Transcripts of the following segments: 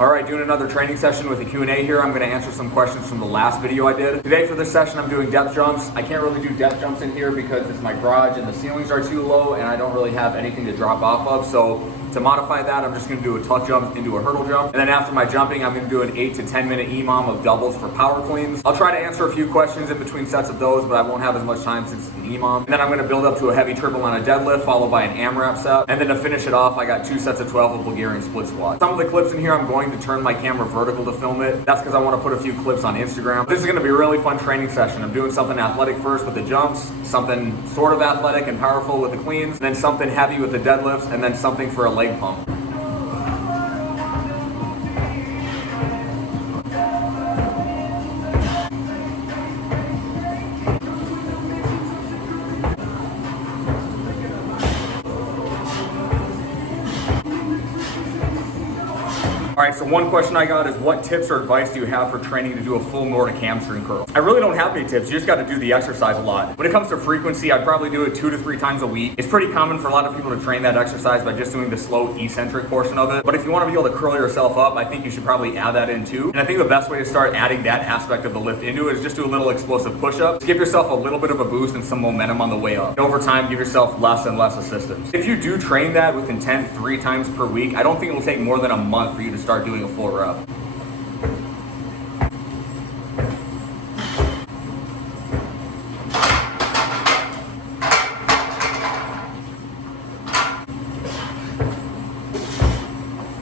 Alright, doing another training session with a Q&A here. I'm going to answer some questions from the last video I did. Today for this session I'm doing depth jumps. I can't really do depth jumps in here because it's my garage and the ceilings are too low and I don't really have anything to drop off of. So to modify that, I'm just going to do a tuck jump into a hurdle jump. And then after my jumping, I'm going to do an 8 to 10 minute EMOM of doubles for power cleans. I'll try to answer a few questions in between sets of those, but I won't have as much time since it's an EMOM. And then I'm going to build up to a heavy triple on a deadlift, followed by an AMRAP set. And then to finish it off, I got 2 sets of 12 of Bulgarian split squats. Some of the clips in here, I'm going to turn my camera vertical to film it. That's because I want to put a few clips on Instagram. This is going to be a really fun training session. I'm doing something athletic first with the jumps, something sort of athletic and powerful with the cleans, then something heavy with the deadlifts, and then something for a leg pump. Alright, so one question I got is what tips or advice do you have for training to do a full Nordic hamstring curl? I really don't have any tips, you just got to do the exercise a lot. When it comes to frequency, I'd probably do it 2 to 3 times a week. It's pretty common for a lot of people to train that exercise by just doing the slow eccentric portion of it. But if you want to be able to curl yourself up, I think you should probably add that in too. And I think the best way to start adding that aspect of the lift into it is just do a little explosive push-ups. Give yourself a little bit of a boost and some momentum on the way up. And over time, give yourself less and less assistance. If you do train that with intent 3 times per week, I don't think it will take more than a month for you to start doing a full rep.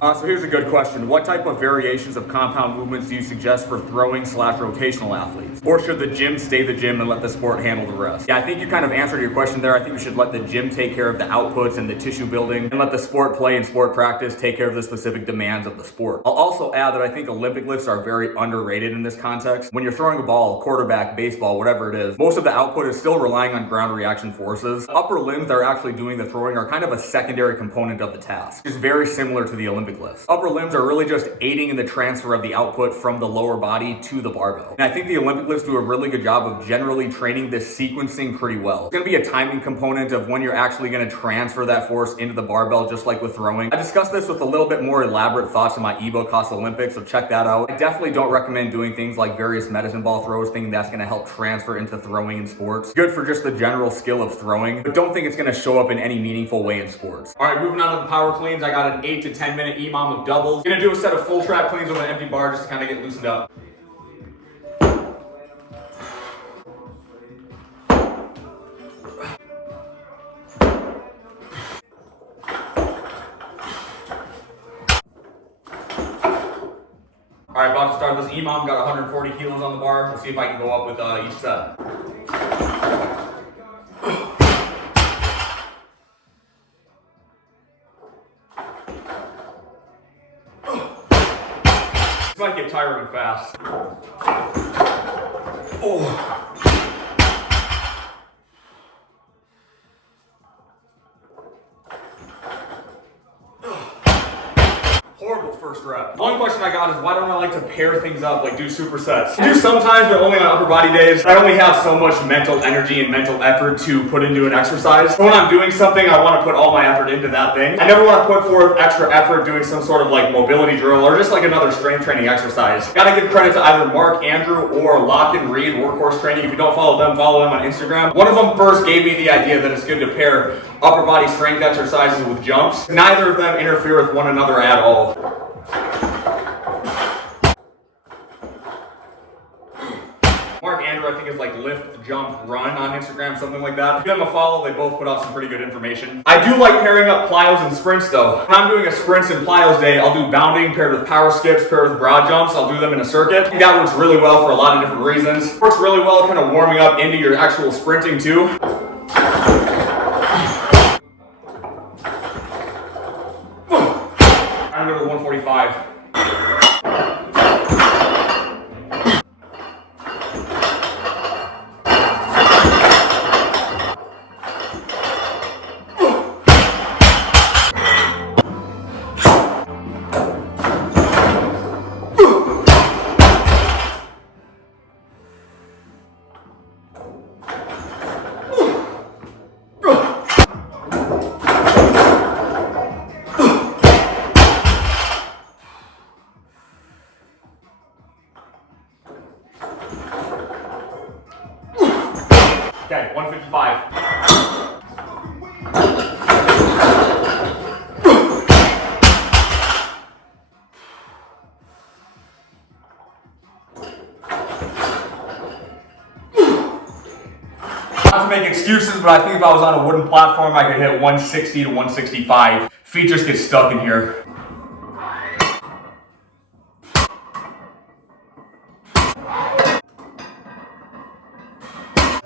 So here's a good question. What type of variations of compound movements do you suggest for throwing / rotational athletes? Or should the gym stay the gym and let the sport handle the rest? Yeah, I think you kind of answered your question there. I think you should let the gym take care of the outputs and the tissue building and let the sport play and sport practice take care of the specific demands of the sport. I'll also add that I think Olympic lifts are very underrated in this context. When you're throwing a ball, quarterback, baseball, whatever it is, most of the output is still relying on ground reaction forces. Upper limbs that are actually doing the throwing are kind of a secondary component of the task. It's very similar to the Olympic lifts. Upper limbs are really just aiding in the transfer of the output from the lower body to the barbell. And I think the Olympic lifts do a really good job of generally training this sequencing pretty well. There's going to be a timing component of when you're actually going to transfer that force into the barbell, just like with throwing. I discussed this with a little bit more elaborate thoughts in my ebook, Cost Olympics, so check that out. I definitely don't recommend doing things like various medicine ball throws, thinking that's going to help transfer into throwing in sports. Good for just the general skill of throwing, but don't think it's going to show up in any meaningful way in sports. All right, moving on to the power cleans. I got an 8 to 10 minute EMOM of doubles. Gonna do a set of full trap cleans with an empty bar just to kind of get loosened up. All right, about to start this EMOM. Got 140 kilos on the bar. Let's see if I can go up with each set. This might get tiring fast. Oh. Horrible first rep. One question I got is why don't I like to pair things up, like do supersets? I do sometimes, but only on upper body days. I only have so much mental energy and mental effort to put into an exercise. So when I'm doing something, I want to put all my effort into that thing. I never want to put forth extra effort doing some sort of like mobility drill or just like another strength training exercise. Gotta give credit to either Mark, Andrew, or Lock and Reed Workhorse Training. If you don't follow them on Instagram. One of them first gave me the idea that it's good to pair upper body strength exercises with jumps. Neither of them interfere with one another at all. Mark Andrew, I think, is like lift, jump, run on Instagram, something like that. Give them a follow, they both put out some pretty good information. I do like pairing up plyos and sprints though. When I'm doing a sprints and plyos day, I'll do bounding paired with power skips, paired with broad jumps. I'll do them in a circuit. That works really well for a lot of different reasons. Works really well kind of warming up into your actual sprinting too. I'm gonna go to 145. Okay, 155. Not to make excuses, but I think if I was on a wooden platform, I could hit 160 to 165. Feet just get stuck in here.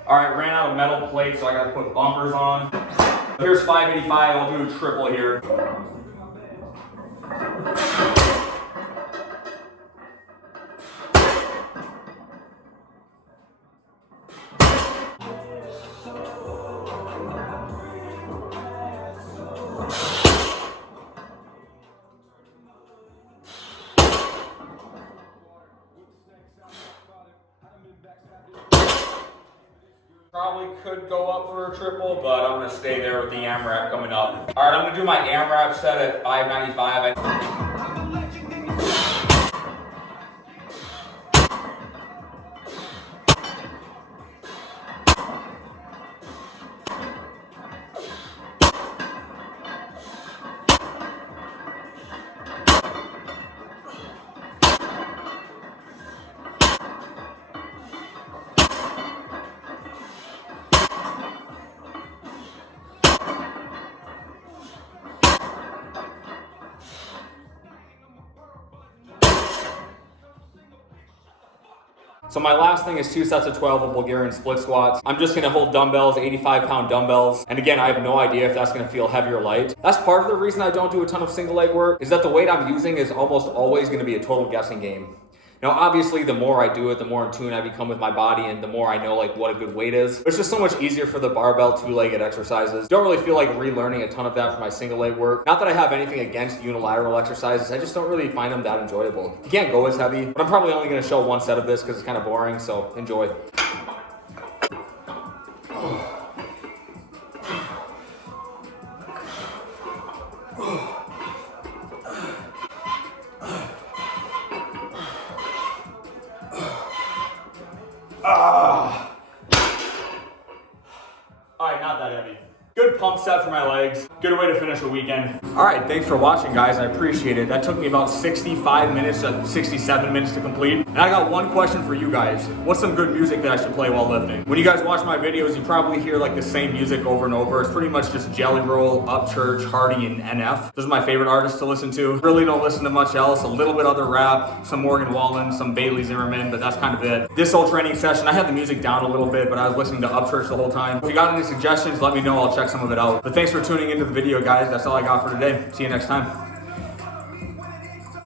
All right, ran out of metal plates, so I gotta put bumpers on. Here's 585, I'll do a triple here. Probably could go up for a triple, but I'm gonna stay there with the AMRAP coming up. All right, I'm gonna do my AMRAP set at 595. So my last thing is 2 sets of 12 of Bulgarian split squats. I'm just gonna hold dumbbells, 85-pound dumbbells. And again, I have no idea if that's gonna feel heavy or light. That's part of the reason I don't do a ton of single leg work, is that the weight I'm using is almost always gonna be a total guessing game. Now, obviously, the more I do it, the more in tune I become with my body and the more I know like what a good weight is. It's just so much easier for the barbell two-legged exercises. Don't really feel like relearning a ton of that for my single leg work. Not that I have anything against unilateral exercises, I just don't really find them that enjoyable. You can't go as heavy, but I'm probably only gonna show one set of this because it's kind of boring, so enjoy. All right, not that heavy. Good pump set for my legs. Good way to finish a weekend. All right, thanks for watching, guys. I appreciate it. That took me about 65 minutes to 67 minutes to complete. And I got one question for you guys. What's some good music that I should play while lifting? When you guys watch my videos, you probably hear like the same music over and over. It's pretty much just Jelly Roll, Upchurch, Hardy, and NF. Those are my favorite artists to listen to. Really don't listen to much else. A little bit other rap, some Morgan Wallen, some Bailey Zimmerman, but that's kind of it. This whole training session, I had the music down a little bit, but I was listening to Upchurch the whole time. If you got any suggestions, let me know. I'll check some of it out. But thanks for tuning into the video, guys. That's all I got for today. See you next time.